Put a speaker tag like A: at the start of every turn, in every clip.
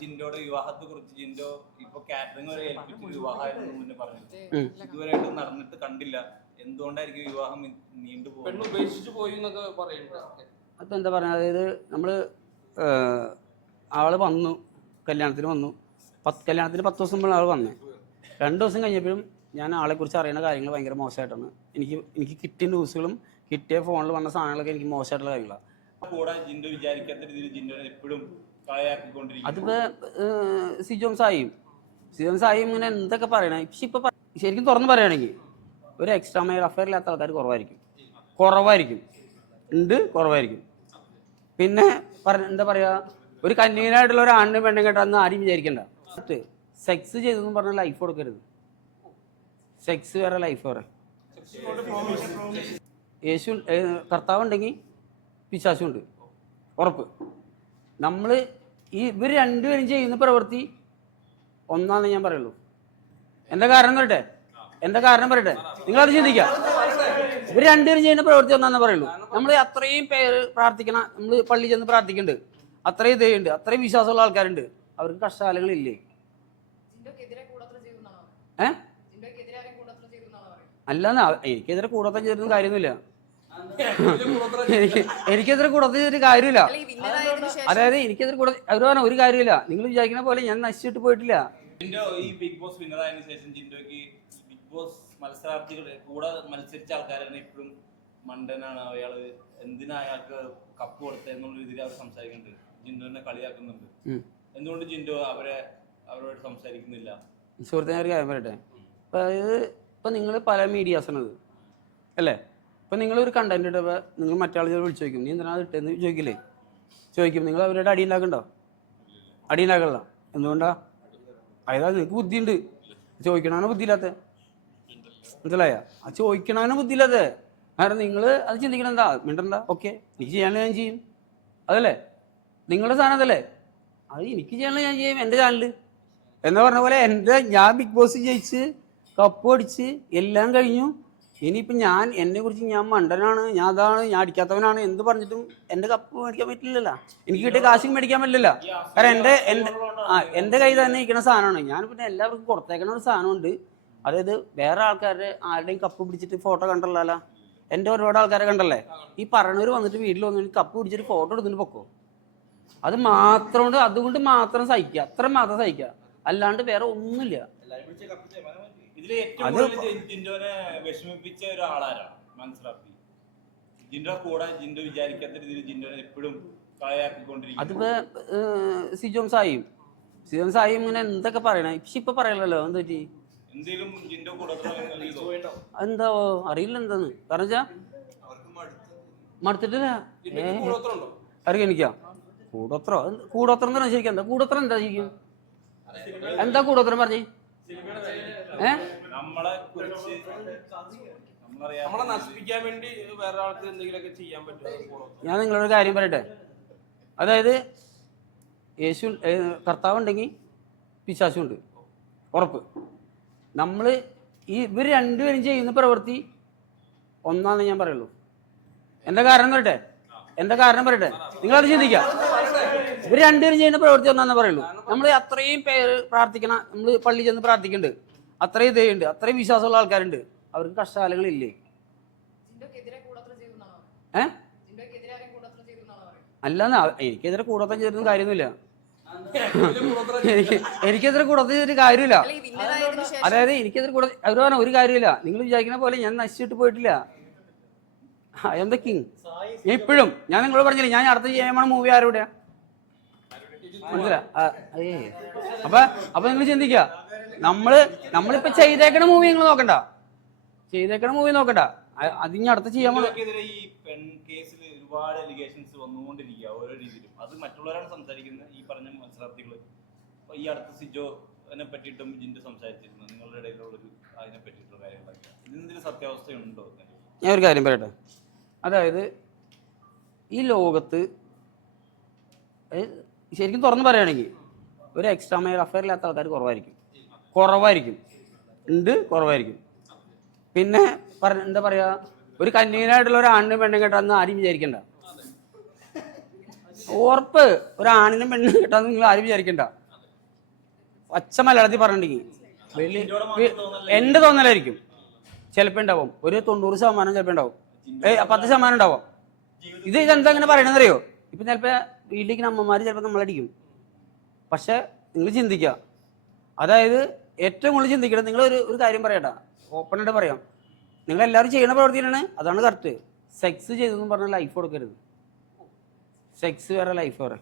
A: ജിൻഡോയുടെ വിവാഹത്തെ കുറിച്ച് ജിൻഡോ ഇപ്പൊ കാറ്ററിംഗ് വരെ ഏൽപ്പിച്ചു വിവാഹമായിരുന്നു മുന്നേ പറഞ്ഞു ഇതുവരെയായിട്ടും നടന്നിട്ട് കണ്ടില്ല. എന്തുകൊണ്ടായിരിക്കും വിവാഹം നീണ്ടു
B: പെണ്ണ്
A: പോകുന്നത്
B: ഉപേക്ഷിച്ചു പോയി എന്നൊക്കെ പറയുന്നുണ്ട്
C: അപ്പം എന്താ പറയുക അതായത് നമ്മൾ ആൾ വന്നു കല്യാണത്തിന് വന്നു. പത്ത് കല്യാണത്തിന് പത്ത് ദിവസം മുമ്പ് ആൾ വന്നേ. രണ്ട് ദിവസം കഴിഞ്ഞപ്പോഴും ഞാൻ ആളെക്കുറിച്ച് അറിയുന്ന കാര്യങ്ങൾ ഭയങ്കര മോശമായിട്ടാണ്. എനിക്ക് എനിക്ക് കിട്ടിയ ന്യൂസുകളും കിട്ടിയ ഫോണിൽ വന്ന സാധനങ്ങളൊക്കെ എനിക്ക് മോശമായിട്ടുള്ള കാര്യങ്ങളാണ്
A: കൂടെ ജിൻഡോ വിചാരിക്കാത്ത രീതിയിൽ ജിൻഡോ എപ്പോഴും
C: അതിപ്പോൾ സിജോം സായിയും സിജോം സായി ഇങ്ങനെ എന്തൊക്കെ പറയണേ? പക്ഷെ ഇപ്പൊ ശരിക്കും തുറന്ന് പറയുകയാണെങ്കിൽ ഒരു എക്സ്ട്രാ മൈൽ അഫയർ ഇല്ലാത്ത ആൾക്കാർ കുറവായിരിക്കും. കുറവായിരിക്കും. ഉണ്ട് കുറവായിരിക്കും. പിന്നെ എന്താ പറയാ? ഒരു കന്യകനായിട്ടുള്ള ഒരു ആണിനും പെണ്ണും കേട്ടാന്ന് ആരും വിചാരിക്കണ്ട. സെക്സ് ചെയ്തെന്ന് പറഞ്ഞ ലൈഫ് കൊടുക്കരുത്. സെക്സ് വേറെ ലൈഫ് വേറെ. യേശു കർത്താവ് ഉണ്ടെങ്കിൽ പിശാശുണ്ട്. ഉറപ്പ്. നമ്മൾ ഈ ഇവർ രണ്ടുപേരും ചെയ്യുന്ന പ്രവൃത്തി ഒന്നാന്ന് ഞാൻ പറയുള്ളൂ. എന്താ കാരണം പറയട്ടെ? എന്താ കാരണം പറയട്ടെ? നിങ്ങളത് ചിന്തിക്കുക ഇവർ രണ്ടുപേരും ചെയ്യുന്ന പ്രവൃത്തി ഒന്നാന്ന് പറയുള്ളൂ. നമ്മൾ അത്രയും പേര് പ്രാർത്ഥിക്കണം നമ്മൾ പള്ളി ചെന്ന് പ്രാർത്ഥിക്കുന്നുണ്ട് അത്രയും ഇതുണ്ട് അത്രയും വിശ്വാസമുള്ള ആൾക്കാരുണ്ട്. അവർക്ക് കഷ്ടകാലങ്ങളില്ലേ?
D: ഏ?
C: അല്ലെന്നാ എനിക്കെതിരെ കൂടത്തം ചെയ്തിട്ട് കാര്യമൊന്നുമില്ല. എനിക്ക് എനിക്കെതിരെ കൂടത്തം ഒരു കാര്യമില്ല. അതായത് എനിക്കെതിരെ കൂടെ അവർ പറഞ്ഞ ഒരു കാര്യമില്ല. നിങ്ങൾ വിചാരിക്കുന്ന പോലെ ഞാൻ നശിച്ചിട്ട് പോയിട്ടില്ല.
A: ജിൻഡോ ഈ ബിഗ് ബോസ് വിന്നർ ആയതിനു ശേഷം ജിൻഡോക്ക് ബിഗ് ബോസ് മത്സരാർത്ഥികൾ കൂടെ മത്സരിച്ച ആൾക്കാരാണ് ഇപ്പോഴും മണ്ടനാണ് അയാൾ. എന്തിനാ അയാൾക്ക് കപ്പ് കൊടുത്തതെന്നുള്ള രീതിയിൽ അവർ സംസാരിക്കുന്നുണ്ട്. ജിൻഡോനെ കളിയാക്കുന്നുണ്ട്. എന്തുകൊണ്ട് ജിൻഡോ അവരെ അവരോട് സംസാരിക്കുന്നില്ല?
C: സുഹൃത്തെ ഞാൻ ഒരു കാര്യം പറയട്ടെ? ഇപ്പം അതായത് ഇപ്പൊ നിങ്ങൾ പല മീഡിയാസാണത് അല്ലേ? ഇപ്പം നിങ്ങളൊരു കണ്ടന്റ് ഇട്ടപ്പോൾ നിങ്ങൾ മറ്റാൾ വിളിച്ചു ചോദിക്കും നീ എന്തിനാ ഇട്ടെന്ന് ചോദിക്കില്ലേ? ചോദിക്കും നിങ്ങൾ അവരുടെ അടി ഉണ്ടാക്കണ്ടോ? അടി ഉണ്ടാക്കണ്ട. എന്തുകൊണ്ടാ? അതായത് നിങ്ങൾക്ക് ബുദ്ധിയുണ്ട്. ചോദിക്കണാണ് ബുദ്ധിയില്ലാത്ത? മനസ്സിലായ? ആ ചോദിക്കണാണ് ബുദ്ധിയില്ലാത്ത? കാരണം നിങ്ങൾ അത് ചിന്തിക്കണം എന്താ? മിണ്ടണ്ട. ഓക്കെ. എനിക്ക് ചെയ്യാനുള്ള ഞാൻ ചെയ്യും. അതല്ലേ? നിങ്ങളുടെ സാധനം അതല്ലേ? അത് എനിക്ക് ചെയ്യാനുള്ള ഞാൻ ചെയ്യും. എന്റെ ചാനൽ എന്ന് പറഞ്ഞ പോലെ എന്റെ ഞാൻ ബിഗ് ബോസ് ജയിച്ച് കപ്പ് അടിച്ച് എല്ലാം കഴിഞ്ഞു. ഇനിയിപ്പം ഞാൻ എന്നെ കുറിച്ച് ഞാൻ മണ്ടനാണ് ഞാൻ അതാണ് ഞാൻ അടിക്കാത്തവനാണ് എന്ത് പറഞ്ഞിട്ടും എന്റെ കപ്പ് മേടിക്കാൻ പറ്റില്ലല്ലോ. എനിക്ക് കിട്ടിയ കാശും മേടിക്കാൻ പറ്റില്ലല്ലോ. കാരണം എന്റെ എന്റെ ആ എന്റെ കയ്യിൽ തന്നെ ഇരിക്കുന്ന സാധനമാണ്. ഞാൻ പിന്നെ എല്ലാവർക്കും കൊടുത്തേക്കണ ഒരു സാധനമുണ്ട്. അതായത് വേറെ ആൾക്കാരുടെ ആരുടെയും കപ്പ് പിടിച്ചിട്ട് ഫോട്ടോ കണ്ടല്ലോ. എന്റെ ഒരുപാട് ആൾക്കാരെ കണ്ടല്ലേ? ഈ പറഞ്ഞവർ വന്നിട്ട് വീട്ടിൽ വന്നിട്ട് കപ്പ് പിടിച്ചിട്ട് ഫോട്ടോ എടുത്തിട്ട് പൊക്കോ. അത് മാത്രം കൊണ്ട് അതുകൊണ്ട് മാത്രം സഹിക്കുക. അത്ര മാത്രം സഹിക്കുക. അല്ലാണ്ട് വേറെ ഒന്നുമില്ല.
A: ഇതിൽ ഏറ്റവും കൂടുതൽ ജിൻഡോനെ വിഷമിപ്പിച്ച ഒരാളാരാണ്? മനസ്സിലാക്കി. ജിൻഡോ കൂടെ ജിൻഡോ വിചാരിക്കാത്ത രീതിയിൽ ജിൻഡോനെ എപ്പോഴും കളയാക്കിക്കൊണ്ടിരിക്കും.
C: അതിപ്പോ സിജോം സായിയും സിജോം സായിയും ഇങ്ങനെ എന്തൊക്കെ പറയണേ? പക്ഷെ ഇപ്പൊ പറയലല്ലോ എന്താ പറ്റി?
A: എന്തെങ്കിലും ജിൻഡോ
C: എന്താ അറിയില്ല എന്താന്ന്. കാരണം വെച്ചാ മടുത്തിട്ടില്ല. ഏ
B: കൂടോത്രമുണ്ടോ?
C: അറിയാം എനിക്കാ കൂടോത്രോ കൂടോത്രം തന്നെ ശരിക്കും എന്താ? കൂടോത്രം എന്താ ശരിക്കും? എന്താ കൂടോത്രം പറഞ്ഞേ? ഞാൻ നിങ്ങളൊരു കാര്യം പറയട്ടെ. അതായത് യേശു കർത്താവുണ്ടെങ്കിൽ കർത്താവ് ഉണ്ടെങ്കിൽ പിശാശുണ്ട്. ഉറപ്പ്. നമ്മൾ ഈ ഇവർ രണ്ടുപേരും ചെയ്യുന്ന പ്രവൃത്തി ഒന്നാന്ന് ഞാൻ പറയുള്ളൂ. എന്താ കാരണം പറയട്ടെ? എന്താ കാരണം പറയട്ടെ? നിങ്ങളത് ചിന്തിക്കാം. ഇവർ രണ്ടുപേരും ചെയ്യുന്ന പ്രവൃത്തി ഒന്നാന്ന് പറയുള്ളൂ. നമ്മൾ അത്രയും പേര് പ്രാർത്ഥിക്കണം നമ്മൾ പള്ളി ചെന്ന് പ്രാർത്ഥിക്കുന്നുണ്ട് അത്രയും ഇതേയുണ്ട്. അത്രയും വിശ്വാസമുള്ള ആൾക്കാരുണ്ട്. അവർക്ക് കഷ്ടകാലങ്ങളില്ലേ?
D: ഏ?
C: അല്ലാന്ന് എനിക്കെതിരെ കൂടത്തം ചെയ്തിരുന്ന കാര്യമൊന്നുമില്ല. എനിക്ക് എനിക്കെതിരെ കൂടത്തം ചെയ്തിട്ട് കാര്യമില്ല. അതായത് എനിക്കെതിരെ കൂടെ അവർ പറഞ്ഞ ഒരു കാര്യമില്ല. നിങ്ങൾ വിചാരിക്കുന്ന പോലെ ഞാൻ നശിച്ചിട്ട് പോയിട്ടില്ല. ഐ എം ദ കിങ് ഇപ്പോഴും ഞാൻ നിങ്ങളോട് പറഞ്ഞില്ല ഞാൻ അടുത്ത ചെയ്യാൻ മൂവി ആരോടെയാ മനസ്സിലാ. അപ്പൊ അപ്പൊ നിങ്ങൾ ചിന്തിക്കുക നമ്മൾ നമ്മളിപ്പോ ചെയ്തേക്കണ മൂവി നിങ്ങൾ നോക്കണ്ട. ചെയ്തേക്കണ മൂവി നോക്കണ്ട. അ- അത് ഇനി അടുത്ത ചെയ്യാൻ
A: ഈ പെൺ കേസിൽ ഒരുപാട് അലിഗേഷൻസ് വന്നുകൊണ്ടിരിക്കുക ഓരോ രീതിയിലും. അത് മറ്റുള്ളവരാണ് സംസാരിക്കുന്നത് ഈ പറഞ്ഞ മത്സരാർത്ഥികൾ ഈ അടുത്ത സിജോനെ പറ്റിയിട്ടും ജിന്റെ സംസാരിച്ചിരുന്നു. നിങ്ങളുടെ ഇടയിലുള്ളൊരു അതിനെ പറ്റിയിട്ടുള്ള കാര്യങ്ങളൊക്കെ ഇതിനെന്തെങ്കിലും സത്യാവസ്ഥയുണ്ടോ?
C: ഞാൻ ഒരു കാര്യം പറയട്ടെ. അതായത് ഈ ലോകത്ത് ശരിക്കും തുറന്ന് പറയുകയാണെങ്കിൽ ഒരു എക്സ്ട്രാ മൈൽ അഫയർ ഇല്ലാത്ത ആൾക്കാർ കുറവായിരിക്കും. കുറവായിരിക്കും. ഉണ്ട് കുറവായിരിക്കും. പിന്നെ പറഞ്ഞ എന്താ പറയുക ഒരു കന്യകനായിട്ടുള്ള ഒരു ആണിനും പെണ്ണും കേട്ടാന്ന് ആരും വിചാരിക്കണ്ട. ഓർപ്പ് ഒരു ആണിനും പെണ്ണും കേട്ടാന്ന് നിങ്ങൾ ആരും വിചാരിക്കണ്ട. പച്ച മലയാളത്തിൽ പറഞ്ഞിട്ടുണ്ടെങ്കിൽ വലിയ എന്റെ തോന്നലായിരിക്കും? ചിലപ്പോൾ ഉണ്ടാവും. ഒരു തൊണ്ണൂറ് ശതമാനം ചിലപ്പോൾ ഉണ്ടാവും. ഏ പത്ത് ശതമാനം ഉണ്ടാവും. ഇത് ഇതെന്താ അങ്ങനെ പറയണെന്നറിയോ ഇപ്പം ചിലപ്പോൾ വീട്ടിലേക്ക് അമ്മമാർ ചിലപ്പോൾ നമ്മളടിക്കും. പക്ഷെ നിങ്ങൾ ചിന്തിക്കുക. അതായത് ഏറ്റവും കൂടുതൽ ചിന്തിക്കണം നിങ്ങൾ ഒരു ഒരു കാര്യം പറയട്ടാ ഓപ്പണായിട്ട് പറയാം. നിങ്ങൾ എല്ലാവരും ചെയ്യുന്ന പ്രവർത്തിയാണ് അതാണ് കറക്റ്റ് സെക്സ് ചെയ്തെന്ന് പറഞ്ഞ ലൈഫ് കൊടുക്കരുത്. സെക്സ് വേറെ ലൈഫ് വേറെ.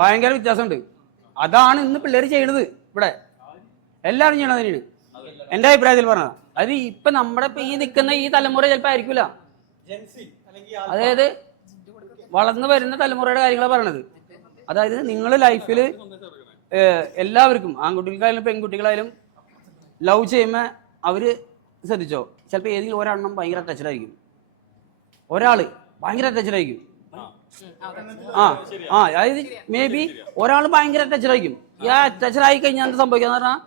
C: ഭയങ്കര വ്യത്യാസമുണ്ട്. അതാണ് ഇന്ന് പിള്ളേർ ചെയ്യണത് ഇവിടെ. എല്ലാവരും ചെയ്യണത് തന്നെയാണ്. എന്റെ അഭിപ്രായത്തിൽ പറഞ്ഞത്. അത് ഇപ്പൊ നമ്മുടെ ഈ നിൽക്കുന്ന ഈ തലമുറ ചിലപ്പോ ആയിരിക്കില്ല അതായത് വളർന്നു വരുന്ന തലമുറയുടെ കാര്യങ്ങളാണ് പറയണത്. അതായത് നിങ്ങൾ ലൈഫിൽ എല്ലാവർക്കും ആൺകുട്ടികൾക്കായാലും പെൺകുട്ടികളായാലും ലവ് ചെയ്യുമ്പോൾ അവർ ശ്രദ്ധിച്ചോ? ചിലപ്പോൾ ഏതെങ്കിലും ഒരെണ്ണം ഭയങ്കര അറ്റാച്ച്ഡ് ആയിരിക്കും. ഒരാൾ ഭയങ്കര അറ്റാച്ച്ഡ് ആയിരിക്കും. ആ. ആ അതായത് മേ ബി ഒരാൾ ഭയങ്കര അറ്റാച്ച്ഡ് ആയിരിക്കും. ഈ അറ്റാച്ച്ഡ് ആയി കഴിഞ്ഞാൽ എന്താ സംഭവിക്കാന്ന് പറഞ്ഞാൽ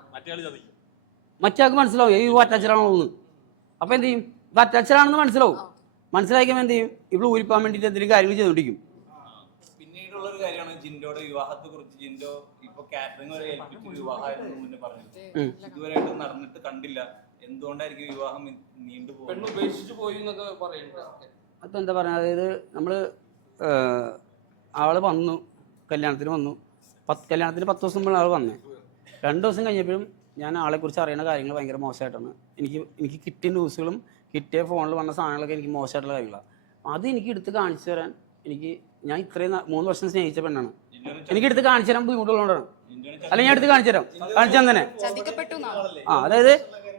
C: മറ്റേയാൾക്ക് മനസ്സിലാവും ഈ അറ്റാച്ച്ഡ് ആണോ എന്ന്. അപ്പൊ എന്ത് ചെയ്യും? ഇത് അറ്റാച്ച്ഡ് ആണെന്ന് മനസ്സിലാവും. മനസ്സിലാക്കിയപ്പോൾ എന്ത് ചെയ്യും? ഇവിടെ ഊരിപ്പാൻ വേണ്ടിയിട്ട് എന്തെങ്കിലും കാര്യങ്ങൾ ചെയ്തുകൊണ്ടിരിക്കും
A: ജിൻഡോയുടെ വിവാഹത്തെ കുറിച്ച് ജിൻഡോ ഇപ്പൊ കാറ്ററിംഗ് വരെ ഏൽപ്പിച്ച്. വിവാഹമായിരുന്നു മുന്നേ പറഞ്ഞു
C: ഇതുവരെ
A: ഇതുവരെയായിട്ട് നടന്നിട്ട് കണ്ടില്ല. എന്തുകൊണ്ടായിരിക്കും വിവാഹം നീണ്ടുപോകുന്നത്
B: ഉപേക്ഷിച്ചു പോയി എന്നൊക്കെ പറയുന്നുണ്ട്
C: അപ്പം എന്താ പറയുക അതായത് നമ്മൾ ആൾ വന്നു കല്യാണത്തിന് വന്നു. പത്ത് കല്യാണത്തിന് പത്ത് ദിവസം മുമ്പ് ആൾ വന്നേ. രണ്ട് ദിവസം കഴിഞ്ഞപ്പോഴും ഞാൻ ആളെക്കുറിച്ച് അറിയുന്ന കാര്യങ്ങൾ ഭയങ്കര മോശമായിട്ടാണ്. എനിക്ക് എനിക്ക് കിട്ടിയ ന്യൂസുകളും കിട്ടിയ ഫോണിൽ വന്ന സാധനങ്ങളൊക്കെ എനിക്ക് മോശമായിട്ടുള്ള കാര്യങ്ങളാണ് അത് എനിക്ക് എടുത്ത് കാണിച്ചു തരാൻ എനിക്ക് ഞാൻ ഇത്രയും നാ- മൂന്ന് വർഷം സ്നേഹിച്ച പെണ്ണാണ്. എനിക്ക് എടുത്ത് കാണിച്ചു തരാൻ ബുദ്ധിമുട്ടുള്ളതുകൊണ്ടാണ്. അല്ലെ ഞാൻ എടുത്ത് കാണിച്ചു തരാം. കാണിച്ചു തന്നെ
D: ചതിക്കപ്പെട്ടു എന്നാണോ?
C: ആ അതായത്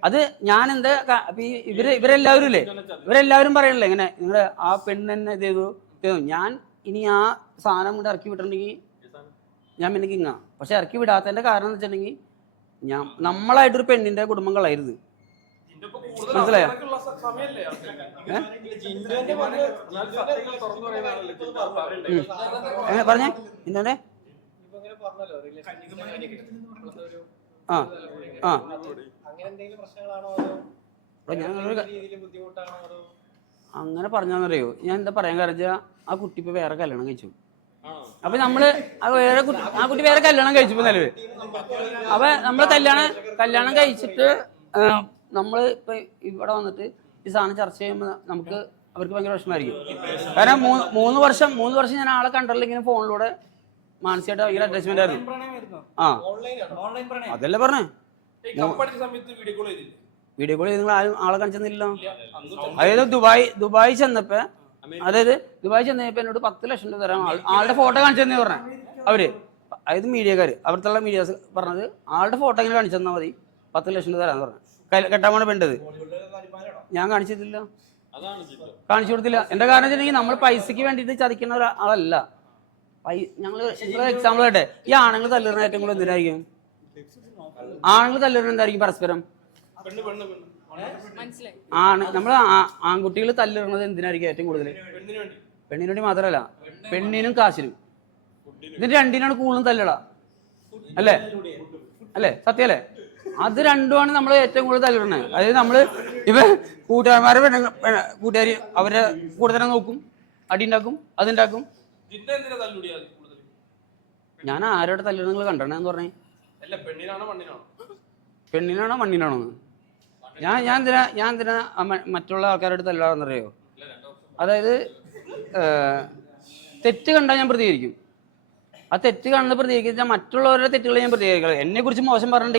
C: അത് ഞാൻ എന്താ ക- അപ്പൊ ഈ ഇവർ ഇവരെല്ലാവരും ഇല്ലേ? ഇവരെല്ലാവരും പറയണില്ലേ ഇങ്ങനെ നിങ്ങൾ ആ പെണ്ണ് തന്നെ ഇത് ചെയ്തു. ഇത് ചെയ്തു. ഞാൻ ഇനി ആ സാധനം കൊണ്ട് ഇറക്കി വിട്ടിട്ടുണ്ടെങ്കിൽ ഞാൻ പിന്നെ കിങ്ങാ. പക്ഷെ ഇറക്കി വിടാത്തതിന്റെ കാരണം എന്ന് വെച്ചിട്ടുണ്ടെങ്കിൽ ഞാൻ നമ്മളായിട്ടൊരു പെണ്ണിന്റെ കുടുംബം കളയരുത്. മനസ്സിലായോ? എങ്ങനെ പറഞ്ഞേ? എന്താണ് ആ ആ. ഞാൻ അങ്ങനെ പറഞ്ഞാന്നറിയോ? ഞാൻ എന്താ പറയാൻ കാരണം ആ കുട്ടി ഇപ്പൊ വേറെ കല്യാണം കഴിച്ചു. അപ്പൊ നമ്മൾ ആ വേറെ കുട്ടി ആ കുട്ടി വേറെ കല്യാണം കഴിച്ചു ഇപ്പൊ നിലവിൽ. അപ്പൊ നമ്മൾ കല്യാണം കല്യാണം കഴിച്ചിട്ട് നമ്മൾ ഇപ്പൊ ഇവിടെ വന്നിട്ട് ഈ സാധനം ചർച്ച ചെയ്യുമ്പോൾ നമുക്ക് അവർക്ക് ഭയങ്കര വിഷമമായിരിക്കും. കാരണം മൂന്ന് മൂന്ന് വർഷം മൂന്ന് വർഷം ഞാൻ ആളെ കണ്ടല്ലോ ഇങ്ങനെ ഫോണിലൂടെ മാനസികമായിട്ട് ഭയങ്കര അറ്റാച്ച്മെന്റ് ആയിരുന്നു. ആ. അതല്ലേ പറഞ്ഞേ.
B: വീഡിയോ കോൾ
C: ചെയ്ത് നിങ്ങൾ ആരും ആളെ കാണിച്ചെന്നില്ലല്ലോ? അതായത് ദുബായ് ദുബായ് ചെന്നപ്പോ അതായത് ദുബായ് ചെന്നപ്പോ എന്നോട് പത്ത് ലക്ഷം രൂപ തരാം. ആളുടെ ഫോട്ടോ കാണിച്ചു കാണിച്ചെന്ന് പറഞ്ഞേ. അവർ അതായത് മീഡിയക്കാര് അവിടുത്തെ മീഡിയാസ് പറഞ്ഞത് ആളുടെ ഫോട്ടോ ഇങ്ങനെ കാണിച്ചു തന്നാൽ മതി. പത്ത് ലക്ഷം രൂപ തരാന്ന് പറഞ്ഞു. കെട്ടാൻ വേണ്ടി വേണ്ടത് ഞാൻ കാണിച്ചിട്ടില്ല. കാണിച്ചു കൊടുത്തില്ല. എന്റെ കാരണം വെച്ചിട്ടുണ്ടെങ്കിൽ നമ്മൾ പൈസക്ക് വേണ്ടിയിട്ട് ചതിക്കുന്ന ഒരാളല്ല ഞങ്ങൾ എക്സാമ്പിൾ കേട്ടെ ഈ ആണുങ്ങൾ തല്ലുന്ന ഏറ്റവും കൂടുതൽ എന്തിനായിരിക്കും? ആണുങ്ങൾ തല്ലുന്ന എന്തായിരിക്കും പരസ്പരം? ആണ് നമ്മൾ ആൺകുട്ടികൾ തല്ലിടുന്നത് എന്തിനായിരിക്കും ഏറ്റവും കൂടുതൽ
B: പെണ്ണിന് വേണ്ടി.
C: മാത്രമല്ല പെണ്ണിനും കാശിനും. ഇതിന് രണ്ടിനാണ് കൂടുതലും തല്ലട അല്ലേ? അല്ലേ? സത്യല്ലേ അത് രണ്ടുമാണ് നമ്മൾ ഏറ്റവും കൂടുതൽ തല്ലിടുന്നത് അതായത് നമ്മൾ ഇവ കൂട്ടുകാരന്മാരെ കൂട്ടുകാർ അവരെ കൂടെ തന്നെ നോക്കും അടി ഉണ്ടാക്കും അതുണ്ടാക്കും ഞാൻ ആരോടെ തല്ലിടുന്നത് നിങ്ങൾ കണ്ടെന്ന് പറഞ്ഞേ.
B: പെണ്ണിനാണോ മണ്ണിനാണോ?
C: ഞാൻ ഞാൻ എന്തിനാ ഞാൻ എന്തിനാ മറ്റുള്ള ആൾക്കാരോട് തല്ലിടാന്നറിയോ അതായത് തെറ്റ് കണ്ടാൽ ഞാൻ പ്രതികരിക്കും. ആ തെറ്റ് കാണുന്ന പ്രതികരിക്കാൻ മറ്റുള്ളവരുടെ തെറ്റുകൾ ഞാൻ പ്രതികരിക്കുന്നത് എന്നെ കുറിച്ച് മോശം പറഞ്ഞിട്ട്